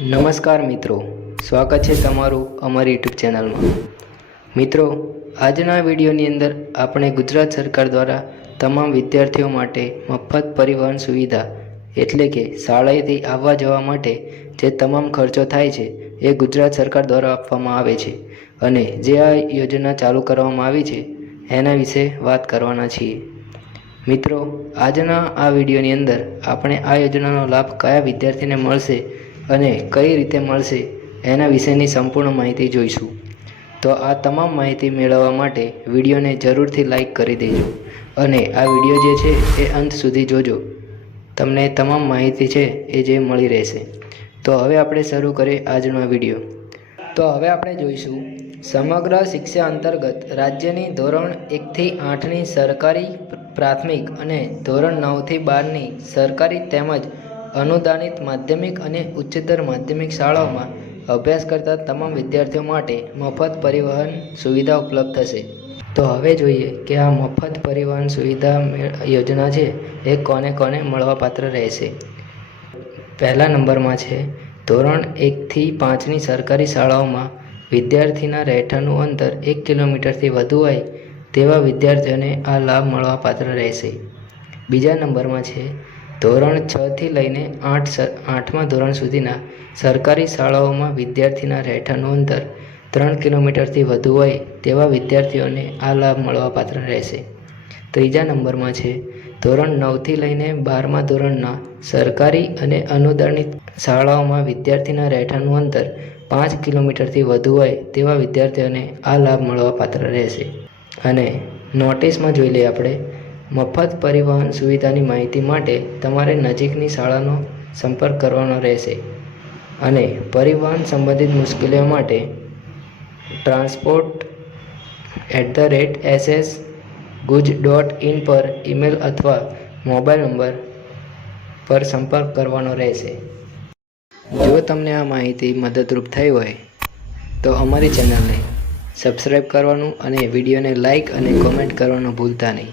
નમસ્કાર મિત્રો, સ્વાગત છે તમારું અમારી યુટ્યુબ ચેનલમાં. મિત્રો, આજના વિડીયોની અંદર આપણે ગુજરાત સરકાર દ્વારા તમામ વિદ્યાર્થીઓ માટે મફત પરિવહન સુવિધા, એટલે કે શાળાએથી આવવા જવા માટે જે તમામ ખર્ચો થાય છે, એ ગુજરાત સરકાર દ્વારા આપવામાં આવે છે અને જે આ યોજના ચાલુ કરવામાં આવી છે, એના વિશે વાત કરવાના છીએ. મિત્રો, આજના આ વિડીયોની અંદર આપણે આ યોજનાનો લાભ કયા વિદ્યાર્થીને મળશે અને કઈ રીતે મળશે એના વિશેની સંપૂર્ણ માહિતી જોઈશું. તો આ તમામ માહિતી મેળવવા માટે વિડીયોને જરૂરથી લાઇક કરી દેજો અને આ વીડિયો જે છે એ અંત સુધી જોજો. તમને તમામ માહિતી છે એ જે મળી રહેશે. તો હવે આપણે શરૂ કરીએ આજનો વીડિયો. તો હવે આપણે જોઈશું સમગ્ર શિક્ષા અંતર્ગત રાજ્યની ધોરણ એકથી આઠની સરકારી પ્રાથમિક અને ધોરણ નવથી બારની સરકારી તેમજ અનુદાનિત માધ્યમિક અને ઉચ્ચતર માધ્યમિક શાળાઓમાં અભ્યાસ કરતા તમામ વિદ્યાર્થીઓ માટે મફત પરિવહન સુવિધા ઉપલબ્ધ થશે. તો હવે જોઈએ કે આ મફત પરિવહન સુવિધા યોજના છે એ કોને કોને મળવાપાત્ર રહેશે. પહેલા નંબરમાં છે, ધોરણ એકથી પાંચની સરકારી શાળાઓમાં વિદ્યાર્થીના રહેઠાણનું અંતર એક કિલોમીટરથી વધુ હોય તેવા વિદ્યાર્થીઓને આ લાભ મળવાપાત્ર રહેશે. બીજા નંબરમાં છે ધોરણ છથી લઈને આઠ આઠમા ધોરણ સુધીના સરકારી શાળાઓમાં વિદ્યાર્થીના રહેઠાણનું અંતર ત્રણ કિલોમીટરથી વધુ હોય તેવા વિદ્યાર્થીઓને આ લાભ મળવાપાત્ર રહેશે. ત્રીજા નંબરમાં છે, ધોરણ નવથી લઈને બારમા ધોરણના સરકારી અને અનુદાનિત શાળાઓમાં વિદ્યાર્થીના રહેઠાણનું અંતર પાંચ કિલોમીટરથી વધુ હોય તેવા વિદ્યાર્થીઓને આ લાભ મળવાપાત્ર રહેશે. અને નોટિસમાં જોઈ લઈએ આપણે મફત પરિવહન સુવિધાની માહિતી માટે તમારે નજીકની શાળાનો સંપર્ક કરવાનો રહેશે અને પરિવહન સંબંધિત મુશ્કેલીઓ માટે transport at the rate S S guj dot in પર ઈમેલ અથવા મોબાઈલ નંબર પર સંપર્ક કરવાનો રહેશે. જો તમને આ માહિતી મદદરૂપ થઈ હોય, તો અમારી ચેનલને સબસ્ક્રાઈબ કરવાનું અને વિડીયોને લાઈક અને કોમેન્ટ કરવાનું ભૂલતા નહીં.